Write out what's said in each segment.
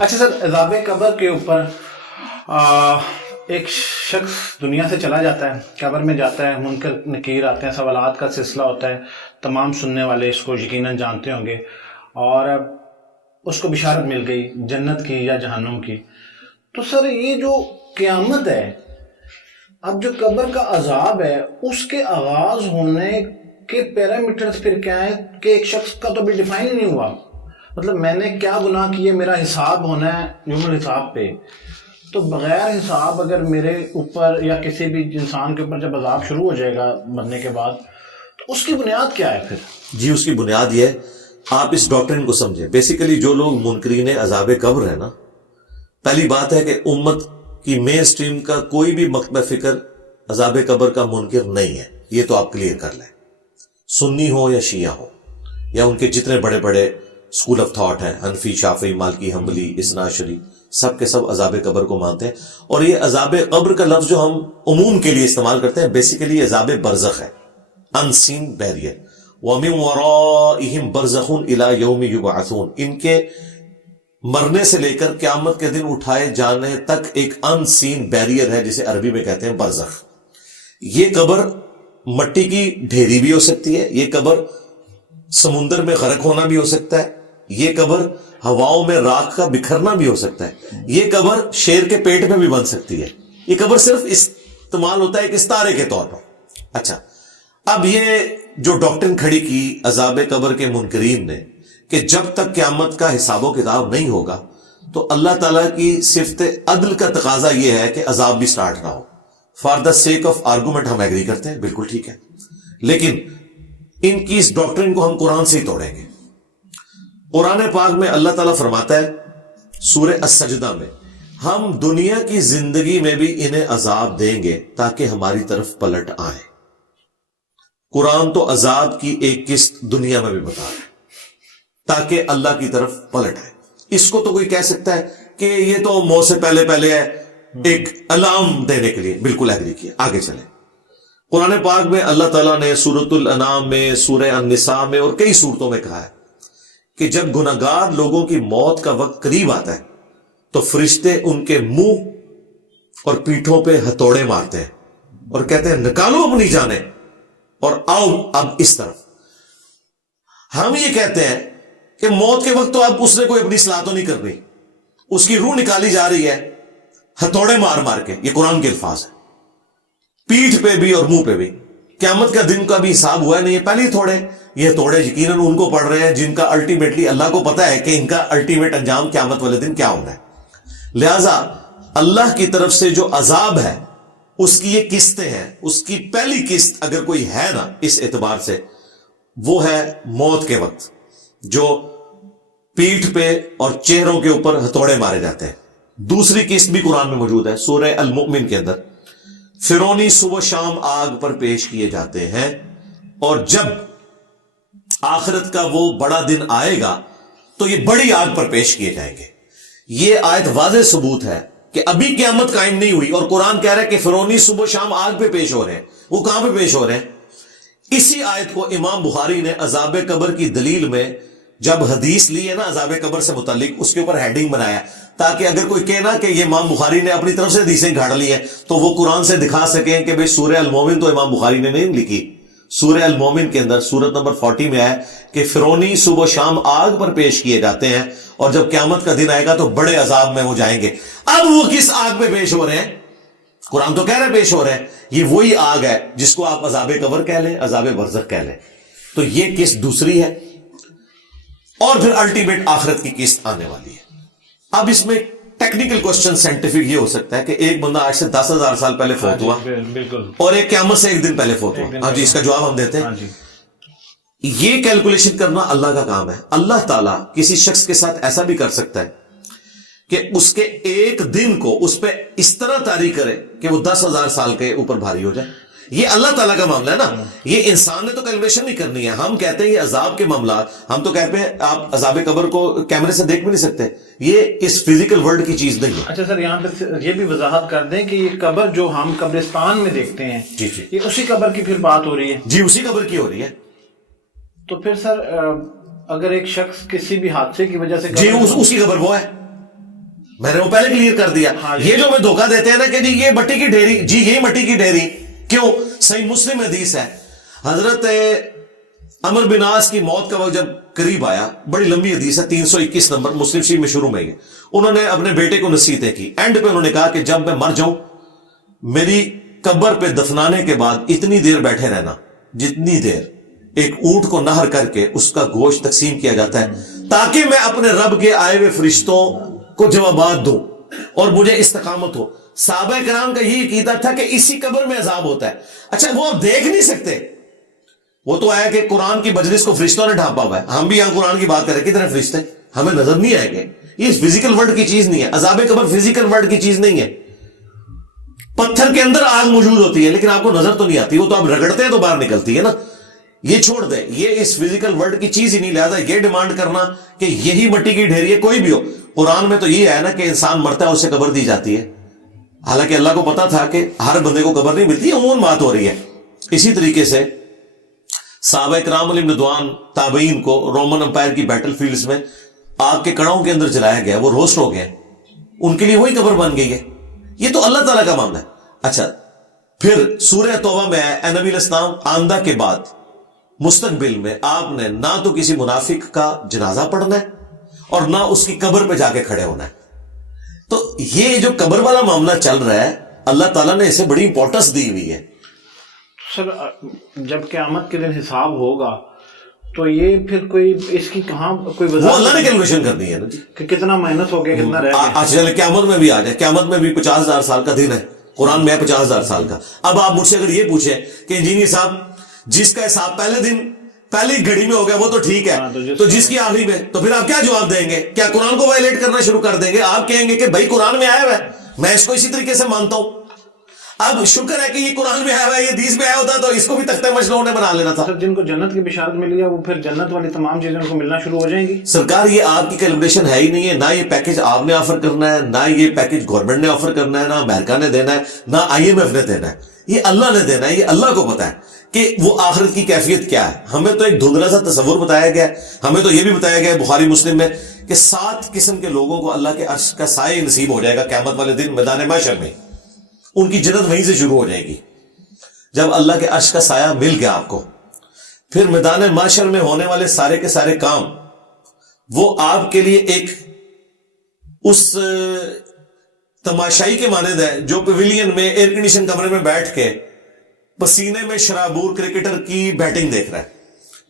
اچھا سر، عذاب قبر کے اوپر ایک شخص دنیا سے چلا جاتا ہے، قبر میں جاتا ہے، منکر نکیر آتے ہیں، سوالات کا سلسلہ ہوتا ہے، تمام سننے والے اس کو یقیناً جانتے ہوں گے، اور اس کو بشارت مل گئی جنت کی یا جہنم کی۔ تو سر یہ جو قیامت ہے، اب جو قبر کا عذاب ہے اس کے آغاز ہونے کے پیرامیٹرز پھر کیا ہے کہ ایک شخص کا تو ابھی ڈیفائن ہی نہیں ہوا، مطلب میں نے کیا گناہ کیے، میرا حساب ہونا ہے یوم الحساب پہ، تو بغیر حساب اگر میرے اوپر یا کسی بھی انسان کے اوپر جب عذاب شروع ہو جائے گا مرنے کے بعد، تو اس کی بنیاد کیا ہے پھر؟ جی اس کی بنیاد یہ ہے، آپ اس ڈاکٹرن کو سمجھیں۔ بیسیکلی جو لوگ منکرین عذاب قبر ہے نا، پہلی بات ہے کہ امت کی مین سٹریم کا کوئی بھی مکتبہ فکر عذاب قبر کا منکر نہیں ہے، یہ تو آپ کلیئر کر لیں، سنی ہو یا شیعہ ہو یا ان کے جتنے بڑے بڑے اسکول آف تھاٹ ہیں، حنفی، شافعی، مالکی، حنبلی، اثنا عشری، سب کے سب عذاب قبر کو مانتے ہیں۔ اور یہ عذاب قبر کا لفظ جو ہم عموم کے لیے استعمال کرتے ہیں، بیسیکلی عذاب برزخ ہے، ان سین بیریئر۔ وَمِن وَرَائِهِمْ بَرْزَخٌ إِلَى يَوْمِ يُبْعَثُونَ، ان کے مرنے سے لے کر قیامت کے دن اٹھائے جانے تک ایک ان سین بیریئر ہے، جسے عربی میں کہتے ہیں برزخ۔ یہ قبر مٹی کی ڈھیری بھی ہو سکتی ہے، یہ قبر سمندر میں غرق ہونا بھی ہو سکتا ہے، یہ قبر ہواؤں میں راکھ کا بکھرنا بھی ہو سکتا ہے، یہ قبر شیر کے پیٹ میں بھی بن سکتی ہے، یہ قبر صرف استعمال ہوتا ہے ایک استارے کے طور پر۔ اچھا، اب یہ جو ڈاکٹرن کھڑی کی عذاب قبر کے منکرین نے کہ جب تک قیامت کا حساب و کتاب نہیں ہوگا تو اللہ تعالیٰ کی صفت عدل کا تقاضا یہ ہے کہ عذاب بھی سٹارٹ نہ ہو۔ For the sake of argument ہم ایگری کرتے ہیں، بالکل ٹھیک ہے، لیکن ان کی اس ڈاکٹرن کو ہم قرآن سے ہی توڑیں گے۔ قرآن پاک میں اللہ تعالیٰ فرماتا ہے سورہ السجدہ میں، ہم دنیا کی زندگی میں بھی انہیں عذاب دیں گے تاکہ ہماری طرف پلٹ آئیں۔ قرآن تو عذاب کی ایک قسط دنیا میں بھی بتا رہا ہے تاکہ اللہ کی طرف پلٹ آئے۔ اس کو تو کوئی کہہ سکتا ہے کہ یہ تو موت سے پہلے پہلے ہے، ایک الارم دینے کے لیے، بالکل ایگری کیا۔ آگے چلیں، قرآن پاک میں اللہ تعالیٰ نے سورۃ الانعام میں، سورہ النساء میں اور کئی سورتوں میں کہا ہے کہ جب گناہگار لوگوں کی موت کا وقت قریب آتا ہے تو فرشتے ان کے منہ اور پیٹھوں پہ ہتھوڑے مارتے ہیں اور کہتے ہیں نکالو اپنی جانیں اور آؤ اب اس طرف۔ ہم یہ کہتے ہیں کہ موت کے وقت تو اب اس نے کوئی اپنی اصلاح تو نہیں کرنی، اس کی روح نکالی جا رہی ہے ہتھوڑے مار مار کے، یہ قرآن کے الفاظ ہیں، پیٹھ پہ بھی اور منہ پہ بھی۔ قیامت کا دن کا بھی حساب ہوا ہے نہیں، یہ پہلے تھوڑے، یہ توڑے یقیناً ان کو پڑھ رہے ہیں جن کا الٹیمیٹلی اللہ کو پتا ہے کہ ان کا الٹیمیٹ انجام قیامت والے دن کیا ہونا ہے۔ لہذا اللہ کی طرف سے جو عذاب ہے اس کی یہ قسطیں ہیں، اس کی پہلی قسط اگر کوئی ہے نا اس اعتبار سے، وہ ہے موت کے وقت جو پیٹھ پہ اور چہروں کے اوپر ہتھوڑے مارے جاتے ہیں۔ دوسری قسط بھی قرآن میں موجود ہے، سورہ المؤمن کے اندر، فرعونی صبح شام آگ پر پیش کیے جاتے ہیں، اور جب آخرت کا وہ بڑا دن آئے گا تو یہ بڑی آگ پر پیش کیے جائیں گے۔ یہ آیت واضح ثبوت ہے کہ ابھی قیامت قائم نہیں ہوئی اور قرآن کہہ رہا ہے کہ فرعونی صبح شام آگ پہ پیش ہو رہے ہیں۔ وہ کہاں پہ پیش ہو رہے ہیں؟ اسی آیت کو امام بخاری نے عذاب قبر کی دلیل میں جب حدیث لی ہے نا عذاب قبر سے متعلق، اس کے اوپر ہیڈنگ بنایا تاکہ اگر کوئی کہنا کہ یہ امام بخاری نے اپنی طرف سے حدیثیں گھاڑ لی ہیں تو وہ قرآن سے دکھا سکیں کہ بھئی سورہ المومن تو امام بخاری نے نہیں لکھی۔ سورہ المومن کے اندر سورت نمبر 40 میں ہے کہ فرعونی صبح و شام آگ پر پیش کیے جاتے ہیں اور جب قیامت کا دن آئے گا تو بڑے عذاب میں وہ جائیں گے۔ اب وہ کس آگ پہ پیش ہو رہے ہیں؟ قرآن تو کہہ رہے پیش ہو رہے ہیں، یہ وہی آگ ہے جس کو آپ عذاب قبر کہہ لیں، عذاب برزخ کہہ لیں۔ تو یہ قسط دوسری ہے، اور پھر الٹیمیٹ آخرت کی قسط آنے والی ہے۔ اب اس میں ٹیکنیکل کوسچن سائنٹیفک یہ ہو سکتا ہے کہ ایک بندہ آج سے 10,000 سال پہلے فوت ہوا اور ایک قیامت سے ایک دن پہلے فوت ہوا، ہاں جی، اس کا جواب ہم دیتے ہیں۔ یہ کیلکولیشن کرنا اللہ کا کام ہے۔ اللہ تعالیٰ کسی شخص کے ساتھ ایسا بھی کر سکتا ہے کہ اس کے ایک دن کو اس پہ اس طرح طاری کرے کہ وہ 10,000 سال کے اوپر بھاری ہو جائے۔ یہ اللہ تعالیٰ کا معاملہ ہے نا، یہ انسان نے تو کیلکولیشن نہیں کرنی ہے۔ ہم کہتے ہیں یہ عذاب کے معاملات، ہم تو کہتے ہیں آپ عذاب قبر کو کیمرے سے دیکھ بھی نہیں سکتے، یہ اس فزیکل ورلڈ کی چیز نہیں ہے۔ اچھا سر، یہاں پہ یہ بھی وضاحت کر دیں کہ یہ قبر جو ہم قبرستان میں دیکھتے ہیں، جی جی یہ اسی قبر کی پھر بات ہو رہی ہے؟ جی اسی قبر کی ہو رہی ہے۔ تو پھر سر اگر ایک شخص کسی بھی حادثے کی وجہ سے جی اسی قبر وہ ہے، میں نے وہ پہلے کلیئر کر دیا. یہ جو ہمیں دھوکہ دیتے ہیں نا کہ جی یہ مٹی کی ڈھیری, جی یہی مٹی کی ڈھیری. کیوں؟ صحیح مسلم حدیث ہے, حضرت عمر بن عاص کی موت کا وقت جب قریب آیا, بڑی لمبی حدیث ہے, 321 نمبر مسلم شریف میں شروع میں ہی ہے, انہوں نے اپنے بیٹے کو نصیحتیں کی. اینڈ پہ انہوں نے کہا کہ جب میں مر جاؤں میری قبر پہ دفنانے کے بعد اتنی دیر بیٹھے رہنا جتنی دیر ایک اونٹ کو نہر کر کے اس کا گوشت تقسیم کیا جاتا ہے, تاکہ میں اپنے رب کے آئے ہوئے فرشتوں کو جوابات دوں اور مجھے استقامت ہو. صحابہ کرام کا یہی عقیدہ تھا کہ اسی قبر میں عذاب ہوتا ہے. اچھا وہ آپ دیکھ نہیں سکتے, وہ تو آیا کہ قرآن کی مجلس کو فرشتوں نے ڈھانپا ہوا ہے, ہم بھی یہاں قرآن کی بات کریں کتنے فرشتے, ہمیں نظر نہیں آئیں گے. یہ فزیکل ورلڈ کی چیز نہیں ہے, عذاب قبر فزیکل ورلڈ کی چیز نہیں ہے. پتھر کے اندر آگ موجود ہوتی ہے لیکن آپ کو نظر تو نہیں آتی, وہ تو آپ رگڑتے ہیں تو باہر نکلتی ہے نا. یہ چھوڑ دیں, یہ اس فزیکل ورلڈ کی چیز ہی نہیں. لہذا یہ ڈیمانڈ کرنا کہ یہی مٹی کی ڈھیری ہے, کوئی بھی ہو, قرآن میں تو یہ ہے نا کہ انسان مرتا ہے اسے قبر دی جاتی ہے. حالانکہ اللہ کو پتا تھا کہ ہر بندے کو قبر نہیں ملتی, عموماً بات ہو رہی ہے. اسی طریقے سے صحابہ کرام علیہ رضوان تابعین کو رومن امپائر کی بیٹل فیلڈز میں آگ کے کڑاؤں کے اندر جلایا گیا, وہ روسٹ ہو گئے, ان کے لیے وہی قبر بن گئی ہے. یہ تو اللہ تعالیٰ کا معاملہ ہے. اچھا پھر سورہ توبہ میں اے نبی علیہ السلام آندہ کے بعد مستقبل میں آپ نے نہ تو کسی منافق کا جنازہ پڑھنا ہے اور نہ اس کی قبر پہ جا کے کھڑے ہونا ہے. تو یہ جو قبر والا معاملہ چل رہا ہے اللہ تعالیٰ نے اسے بڑی امپورٹنس دی ہوئی ہے. سر جب قیامت کے دن حساب ہوگا تو یہ پھر کوئی اس کی کہاں کوئی وہ اللہ نے کیلکولیشن کرنی ہے نا جی, کہ کتنا محنت ہو گیا, کتنا رہ گیا. اچھا قیامت میں بھی آ جائے, قیامت میں بھی 50,000 سال کا دن ہے, قرآن میں ہے 50,000 سال کا. اب آپ مجھ سے اگر یہ پوچھیں کہ انجینئر صاحب جس کا حساب پہلے دن پہلی گھڑی میں ہو گیا وہ تو ٹھیک ہے, تو جس کی آخری میں, تو پھر آپ کیا جواب دیں گے؟ کیا قرآن کو وائلیٹ کرنا شروع کر دیں گے؟ آپ کہیں گے کہ بھائی قرآن میں آیا ہوا ہے, میں اس کو اسی طریقے سے مانتا ہوں. اب شکر ہے کہ یہ قرآن میں آیا ہوا ہے, یہ حدیث میں آیا ہوتا تو اس کو بھی تختہ مجنون نے بنا لینا تھا. جن کو جنت کی بشارت ملی ہے وہ پھر جنت والی تمام چیزیں ان کو ملنا شروع ہو جائیں گی. سرکار یہ آپ کی کیلکولیشن ہے ہی نہیں ہے, نہ یہ پیکج آپ نے آفر کرنا ہے, نہ یہ پیکج گورنمنٹ نے آفر کرنا ہے, نہ امریکہ نے دینا ہے, نہ IMF نے دینا ہے, یہ اللہ نے دینا ہے. یہ اللہ کو پتا ہے کہ وہ آخرت کی کیفیت کیا ہے. ہمیں تو ایک دھندلا سا تصور بتایا گیا ہے, ہمیں تو یہ بھی بتایا گیا ہے بخاری مسلم میں کہ 7 قسم کے لوگوں کو اللہ کے عرش کا سایہ نصیب ہو جائے گا قیامت والے دن میدان محشر میں. ان کی جنت وہیں سے شروع ہو جائے گی. جب اللہ کے عرش کا سایہ مل گیا آپ کو, پھر میدان محشر میں ہونے والے سارے کے سارے کام وہ آپ کے لیے ایک اس تماشائی کے مانند ہے جو پیویلین میں ایئر کنڈیشن کمرے میں بیٹھ کے پسینے میں شرابور کرکٹر کی بیٹنگ دیکھ رہا ہے.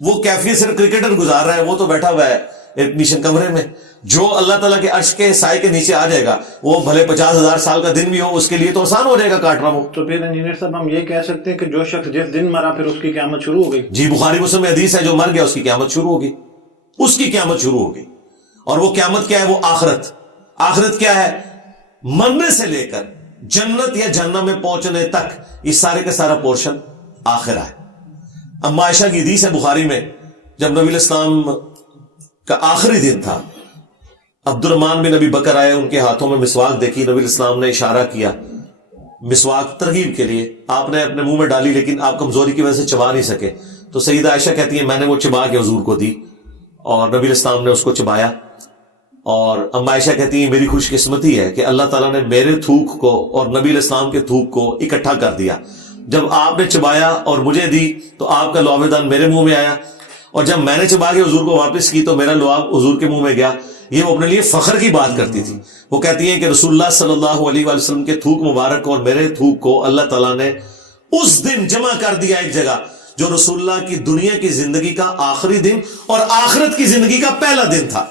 وہ کیفیت صرف کرکٹر گزار رہا ہے, وہ تو بیٹھا ہوا ہے ایئر کنڈیشن کمرے میں. جو اللہ تعالیٰ کے عرش کے سائے کے نیچے آ جائے گا وہ بھلے 50,000 سال کا دن بھی ہو, اس کے لیے تو آسان ہو جائے گا کاٹنا. وہ تو پھر انجینئر صاحب ہم یہ کہہ سکتے ہیں کہ جو شخص جس دن مرا پھر اس کی قیامت شروع ہو گئی. جی بخاری مسلم میں حدیث ہے, جو مر گیا اس کی قیامت شروع ہوگی, اس کی قیامت شروع ہوگی. اور وہ قیامت کیا ہے؟ وہ آخرت. آخرت کیا ہے؟ مرنے سے لے کر جنت یا جہنم میں پہنچنے تک یہ سارے کا سارا پورشن آخرہ ہے. اما عائشہ کی حدیث ہے بخاری میں, جب نبی علیہ السلام کا آخری دن تھا, عبد الرحمن بن ابی بکر آئے, ان کے ہاتھوں میں مسواک دیکھی, نبی علیہ السلام نے اشارہ کیا مسواک ترغیب کے لیے, آپ نے اپنے منہ میں ڈالی لیکن آپ کمزوری کی وجہ سے چبا نہیں سکے. تو سیدہ عائشہ کہتی ہیں میں نے وہ چبا کے حضور کو دی اور نبی علیہ السلام نے اس کو چبایا. اور اما عائشہ کہتی ہیں میری خوش قسمتی ہے کہ اللہ تعالیٰ نے میرے تھوک کو اور نبی علیہ السلام کے تھوک کو اکٹھا کر دیا. جب آپ نے چبایا اور مجھے دی تو آپ کا لعاب دان میرے منہ میں آیا, اور جب میں نے چبا کے حضور کو واپس کی تو میرا لعاب حضور کے منہ میں گیا. یہ وہ اپنے لیے فخر کی بات کرتی تھی. وہ کہتی ہیں کہ رسول اللہ صلی اللہ علیہ وآلہ وسلم کے تھوک مبارک کو اور میرے تھوک کو اللہ تعالیٰ نے اس دن جمع کر دیا ایک جگہ, جو رسول اللہ کی دنیا کی زندگی کا آخری دن اور آخرت کی زندگی کا پہلا دن تھا.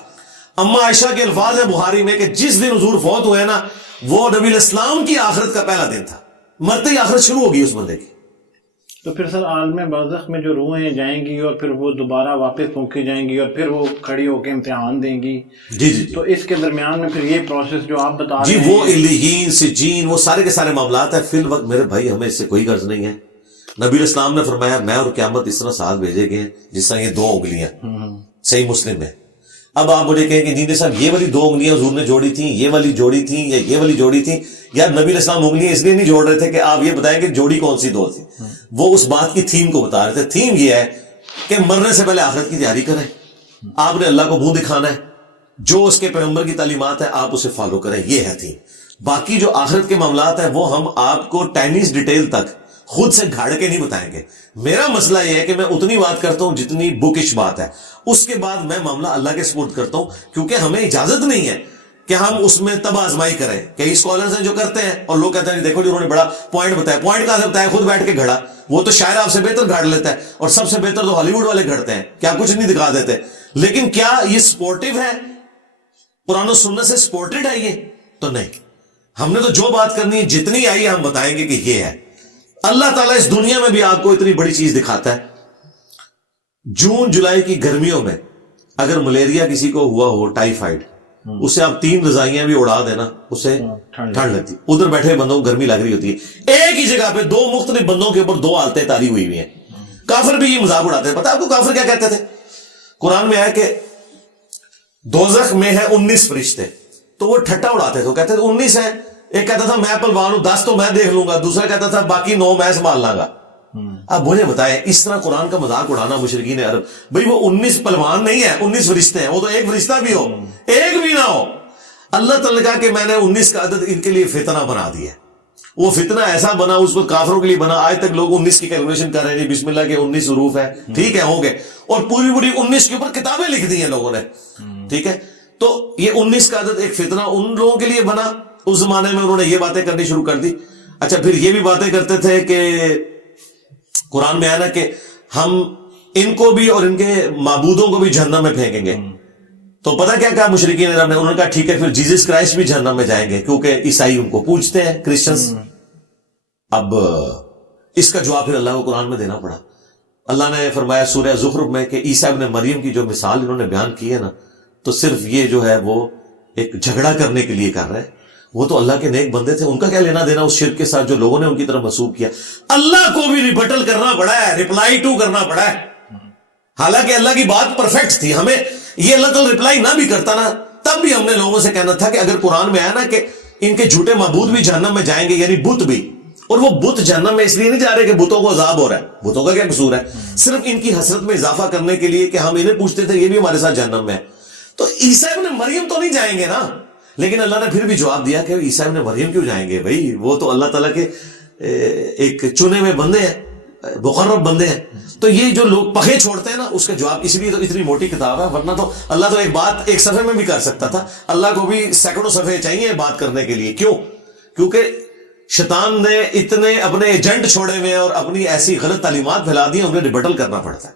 اما عائشہ کے الفاظ ہیں بخاری میں کہ جس دن حضور فوت ہوئے نا وہ نبی علیہ السلام کی آخرت کا پہلا دن تھا. مرتے ہی آخرت شروع ہوگی اس بندے کی. تو پھر سر عالم برزخ میں جو روحیں جائیں گی اور پھر وہ دوبارہ واپس پھونکی جائیں گی اور پھر وہ کھڑی ہو کے امتحان دیں گی. جی جی تو اس کے درمیان میں پھر یہ پروسیس جو آپ بتا رہے ہیں جی وہ علیین سجین وہ سارے کے سارے معاملات ہیں. فی الوقت میرے بھائی ہمیں اس سے کوئی غرض نہیں ہے. نبی علیہ السلام نے فرمایا میں اور قیامت اس طرح ساتھ بھیجے گئے جس طرح یہ 2 انگلیاں, صحیح مسلم میں. اب آپ مجھے کہیں کہ جی صاحب یہ والی 2 انگلیاں حضور نے جوڑی تھیں, یہ والی جوڑی تھیں یا یہ والی جوڑی تھیں. یار نبی علیہ السلام انگلیاں اس لیے نہیں جوڑ رہے تھے کہ آپ یہ بتائیں کہ جوڑی کون سی 2 تھی, وہ اس بات کی تھیم کو بتا رہے تھے. تھیم یہ ہے کہ مرنے سے پہلے آخرت کی تیاری کریں, آپ نے اللہ کو منہ دکھانا ہے, جو اس کے پیغمبر کی تعلیمات ہے آپ اسے فالو کریں, یہ ہے تھی. باقی جو آخرت کے معاملات ہیں وہ ہم آپ کو ٹینیس ڈیٹیل تک خود سے گھاڑ کے نہیں بتائیں گے. میرا مسئلہ یہ ہے کہ میں اتنی بات کرتا ہوں جتنی بکش بات ہے, اس کے بعد میں معاملہ اللہ کے سپورٹ کرتا ہوں, کیونکہ ہمیں اجازت نہیں ہے کہ ہم اس میں تب آزمائی کریں. کئی اسکالرز ہیں جو کرتے ہیں اور لوگ کہتے ہیں دیکھو جی انہوں نے بڑا پوائنٹ بتایا. پوائنٹ کہاں سے بتایا؟ خود بیٹھ کے گھڑا. وہ تو شاعر آپ سے بہتر گھاڑ لیتا ہے, اور سب سے بہتر تو ہالی ووڈ والے گھڑتے ہیں, کیا کچھ نہیں دکھا دیتے. لیکن کیا یہ سپورٹیو ہے؟ قرآن و سنت سے سپورٹڈ ہے یہ؟ تو نہیں. ہم نے تو جو بات کرنی ہے جتنی آئی ہم بتائیں گے کہ یہ ہے. اللہ تعالیٰ اس دنیا میں بھی آپ کو اتنی بڑی چیز دکھاتا ہے. جون جولائی کی گرمیوں میں اگر ملیریا کسی کو ہوا ہو, ٹائیفائڈ, اسے آپ 3 رضائیاں بھی اڑا دینا اسے ٹھنڈ لگتی. ادھر بیٹھے بندوں کو گرمی لگ رہی ہوتی ہے. ایک ہی جگہ پہ 2 مختلف بندوں کے اوپر 2 حالتیں تاری ہوئی ہوئی ہیں. کافر بھی یہ مذاق اڑاتے ہیں. پتا آپ کو کافر کیا کہتے تھے؟ قرآن میں ہے کہ دوزخ میں ہے 19 فرشتے, تو وہ ٹھٹا اڑاتے تھے. وہ کہتے تھے 19 ہیں. ایک کہتا تھا میں پلوان ہوں, 10 تو میں دیکھ لوں گا. دوسرا کہتا تھا باقی 9 میں سنبھال لاں گا. اب مجھے بتائیں اس طرح قرآن کا مذاق اڑانا مشرکین عرب, بھئی وہ 19 پلوان نہیں ہے, 19 فرشتے ہیں. وہ تو ایک فرشتہ بھی ہو, ایک بھی نہ ہو. اللہ تعالیٰ نے کہا کہ میں نے 19 کا عدد ان کے لیے فتنہ بنا دیا. وہ فتنہ ایسا بنا, اس وقت کافروں کے لیے بنا. آج تک لوگ 19 کی کیلکولیشن کر رہے ہیں, بسم اللہ کے 19 حروف ہے, ٹھیک ہے, ہوں گے, اور پوری پوری 19 کے اوپر کتابیں لکھ دی ہیں لوگوں نے, ٹھیک ہے. تو یہ 19 کا عدد ایک فتنہ ان لوگوں کے لیے بنا. اس زمانے میں انہوں نے یہ باتیں کرنی شروع کر دی. اچھا, پھر یہ بھی باتیں کرتے تھے کہ قرآن میں آیا نا کہ ہم ان کو بھی اور ان کے معبودوں کو بھی جہنم میں پھینکیں گے. تو پتہ کیا کہا مشرکین عرب نے؟ انہوں نے کہا ٹھیک ہے پھر جیزس کرائسٹ بھی جہنم میں جائیں گے, کیونکہ عیسائی ان کو پوجتے ہیں, کرسچنز. اب اس کا جواب پھر اللہ کو قرآن میں دینا پڑا. اللہ نے فرمایا سورہ زخرف میں کہ عیسیٰ ابن مریم کی جو مثال انہوں نے بیان کی ہے نا, تو صرف یہ جو ہے وہ ایک جھگڑا کرنے کے لیے کر رہے ہیں. وہ تو اللہ کے نیک بندے تھے, ان کا کیا لینا دینا اس شرک کے ساتھ جو لوگوں نے ان کی طرف منسوب کیا. اللہ کو بھی ریبٹل کرنا پڑا ہے, ریپلائی ٹو کرنا پڑا ہے. حالانکہ اللہ کی بات پرفیکٹ تھی. ہمیں یہ اللہ تعالیٰ ریپلائی نہ بھی کرتا نا, تب بھی ہم نے لوگوں سے کہنا تھا کہ اگر قرآن میں آیا نا کہ ان کے جھوٹے معبود بھی جہنم میں جائیں گے, یعنی بت بھی, اور وہ بت جہنم میں اس لیے نہیں جا رہے کہ بتوں کو عذاب ہو رہا ہے, بتوں کا کیا قصور ہے, صرف ان کی حسرت میں اضافہ کرنے کے لیے کہ ہم انہیں پوچھتے تھے یہ بھی ہمارے ساتھ جہنم میں ہے. تو عیسیٰ ابن مریم تو نہیں جائیں گے نا. لیکن اللہ نے پھر بھی جواب دیا کہ عیسیٰ ابن مریم کیوں جائیں گے؟ بھائی وہ تو اللہ تعالیٰ کے ایک چنے ہوئے بندے ہیں, مقرب بندے ہیں. تو یہ جو لوگ پخے چھوڑتے ہیں نا, اس کا جواب اس لیے تو اتنی موٹی کتاب ہے, ورنہ تو اللہ تو ایک بات ایک صفحے میں بھی کر سکتا تھا. اللہ کو بھی سینکڑوں صفحے چاہیے بات کرنے کے لیے. کیوں؟ کیونکہ شیطان نے اتنے اپنے ایجنٹ چھوڑے ہوئے اور اپنی ایسی غلط تعلیمات پھیلا دی ہیں, انہیں ریبٹل کرنا پڑتا ہے.